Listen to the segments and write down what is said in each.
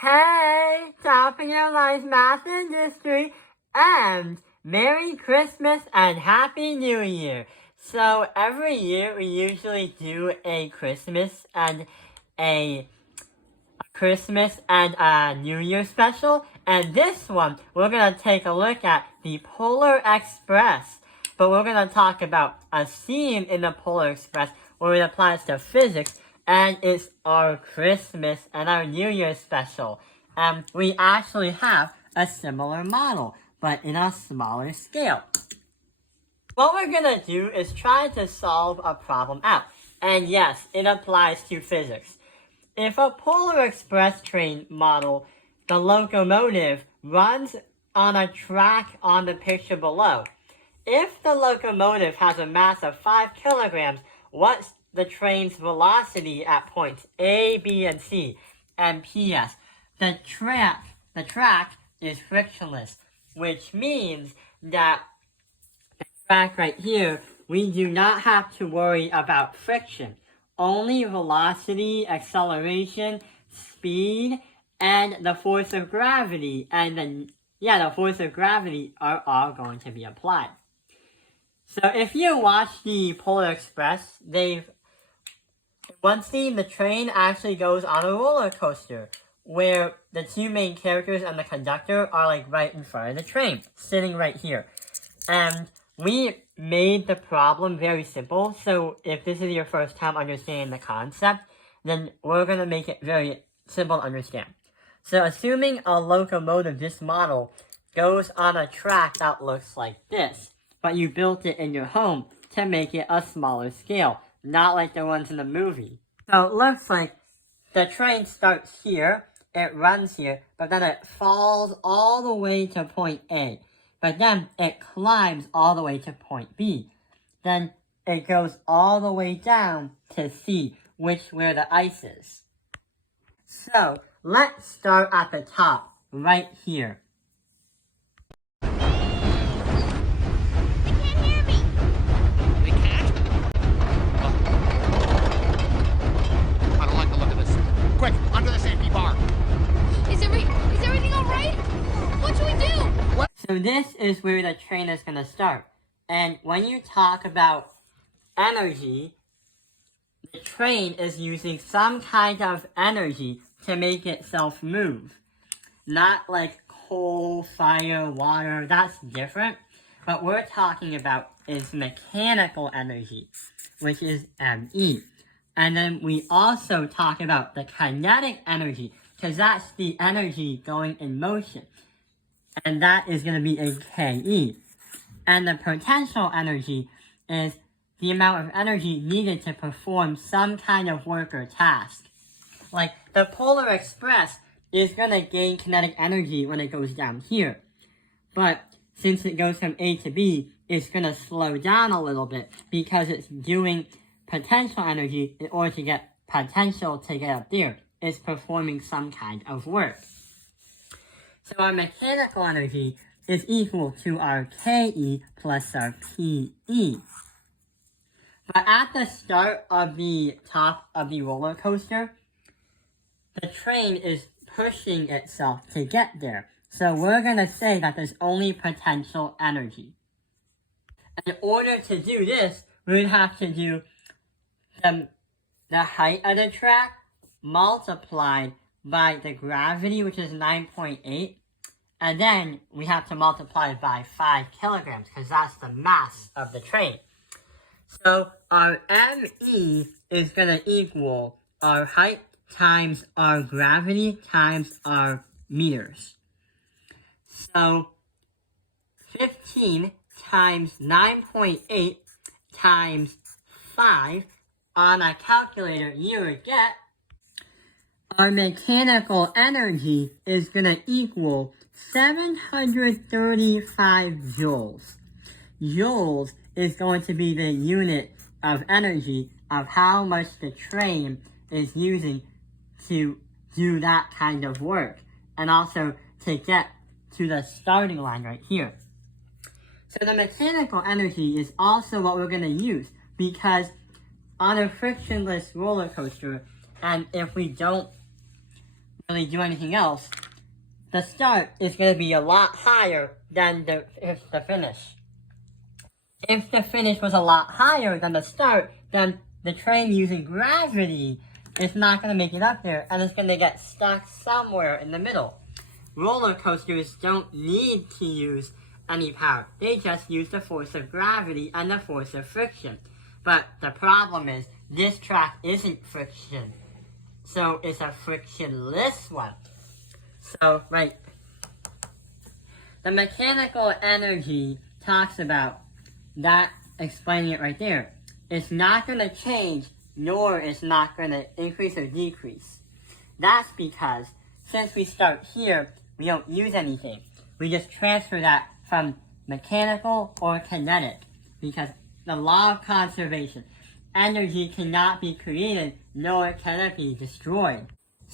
Hey, topping your life math industry, and Merry Christmas and Happy New Year. So every year we usually do a Christmas and a New Year special, and this one we're gonna take a look at the Polar Express. But we're gonna talk about a theme in the Polar Express where it applies to physics, and it's our Christmas and our New Year special. And we actually have a similar model, but in a smaller scale. What we're gonna do is try to solve a problem out. And yes, it applies to physics. If a Polar Express train model, the locomotive runs on a track on the picture below. If the locomotive has a mass of 5 kilograms, what's the train's velocity at points A, B, and C? And P.S. The track is frictionless, which means that the track right here, we do not have to worry about friction. Only velocity, acceleration, speed, and the force of gravity, the force of gravity are all going to be applied. So if you watch the Polar Express, one scene, the train actually goes on a roller coaster, where the two main characters and the conductor are like right in front of the train, sitting right here. And we made the problem very simple, so if this is your first time understanding the concept, then we're going to make it very simple to understand. So assuming a locomotive, this model, goes on a track that looks like this, but you built it in your home to make it a smaller scale, not like the ones in the movie. So it looks like the train starts here, it runs here, but then it falls all the way to point A. But then it climbs all the way to point B. Then it goes all the way down to C, where the ice is. So let's start at the top, right here. Quick, under the safety bar. Is everything all right? What should we do? What? So this is where the train is going to start. And when you talk about energy, the train is using some kind of energy to make itself move. Not like coal, fire, water, that's different. What we're talking about is mechanical energy, which is ME. And then we also talk about the kinetic energy, because that's the energy going in motion. And that is going to be a KE. And the potential energy is the amount of energy needed to perform some kind of work or task. Like, the Polar Express is going to gain kinetic energy when it goes down here. But since it goes from A to B, it's going to slow down a little bit because it's doing potential energy in order to get potential to get up there. It's performing some kind of work. So our mechanical energy is equal to our KE plus our PE. But at the start of the top of the roller coaster, the train is pushing itself to get there. So we're going to say that there's only potential energy. In order to do this, we would have to do the height of the track multiplied by the gravity, which is 9.8, and then we have to multiply it by 5 kilograms, because that's the mass of the train. So our ME is going to equal our height times our gravity times our meters. So 15 times 9.8 times 5, on a calculator, you would get our mechanical energy is going to equal 735 joules. Joules is going to be the unit of energy of how much the train is using to do that kind of work, and also to get to the starting line right here. So the mechanical energy is also what we're going to use, because on a frictionless roller coaster, and if we don't really do anything else, the start is going to be a lot higher than the finish. If the finish was a lot higher than the start, then the train using gravity is not going to make it up there, and it's going to get stuck somewhere in the middle. Roller coasters don't need to use any power. They just use the force of gravity and the force of friction. But the problem is, this track isn't friction. So it's a frictionless one. So, right. The mechanical energy talks about that, explaining it right there. It's not going to change, nor it's not going to increase or decrease. That's because, since we start here, we don't use anything. We just transfer that from mechanical or kinetic, because the law of conservation, energy cannot be created, nor can it be destroyed.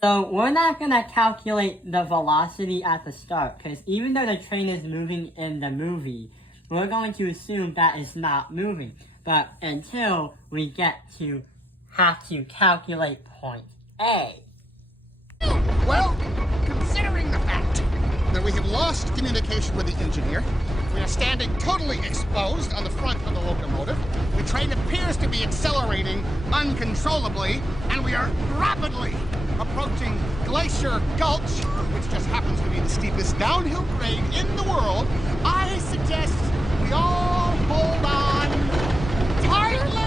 So we're not going to calculate the velocity at the start, because even though the train is moving in the movie, we're going to assume that it's not moving. But until we get to have to calculate point A. Well, considering the fact that we have lost communication with the engineer, we are standing totally exposed on the front of the locomotive, the train appears to be accelerating uncontrollably, and we are rapidly approaching Glacier Gulch, which just happens to be the steepest downhill grade in the world, I suggest we all hold on tightly!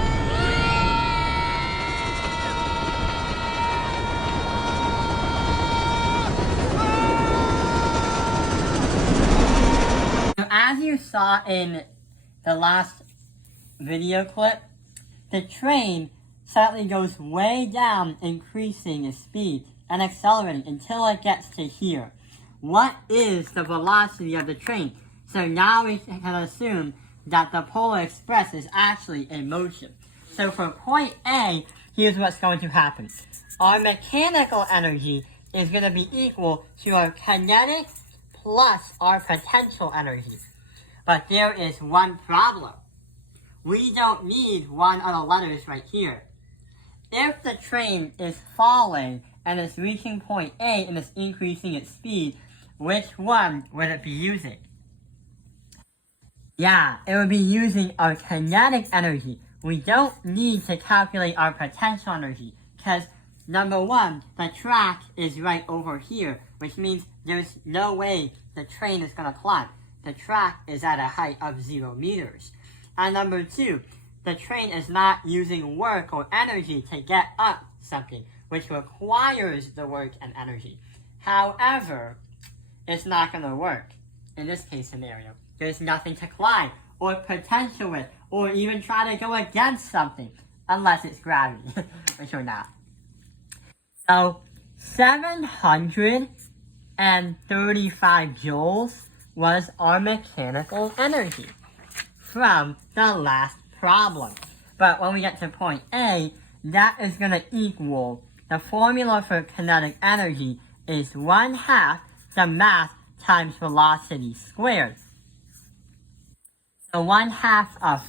So as you saw in the last video clip, the train suddenly goes way down, increasing its speed and accelerating until it gets to here. What is the velocity of the train? So now we can assume that the Polar Express is actually in motion. So for point A, here's what's going to happen. Our mechanical energy is going to be equal to our kinetic plus our potential energy. But there is one problem. We don't need one of the letters right here. If the train is falling and it's reaching point A and it's increasing its speed, which one would it be using? Yeah, it would be using our kinetic energy. We don't need to calculate our potential energy, because number one, the track is right over here, which means there's no way the train is going to climb. The track is at a height of 0 meters. And number two, the train is not using work or energy to get up something, which requires the work and energy. However, it's not going to work in this case scenario. There's nothing to climb, or potential with, or even try to go against something, unless it's gravity, which we're not. So, 735 joules was our mechanical energy from the last problem. But when we get to point A, that is going to equal, the formula for kinetic energy is 1/2 the mass times velocity squared. So 1/2 of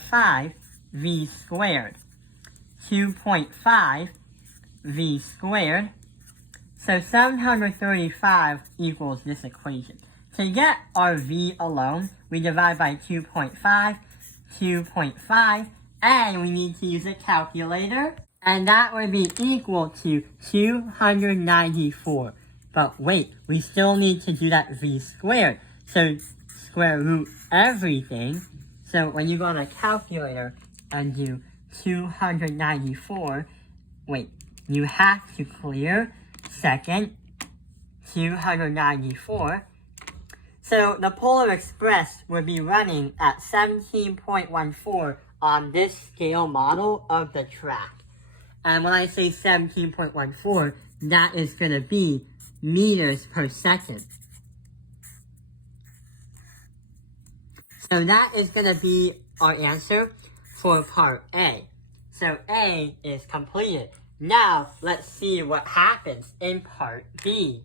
5 v squared, 2.5 v squared. So 735 equals this equation. To get our v alone, we divide by 2.5, and we need to use a calculator. And that would be equal to 294. But wait, we still need to do that v squared. So square root everything. So when you go on a calculator and do 294, wait, you have to clear second 294. So the Polar Express would be running at 17.14 on this scale model of the track. And when I say 17.14, that is going to be meters per second. So that is going to be our answer for part A. So A is completed. Now let's see what happens in part B.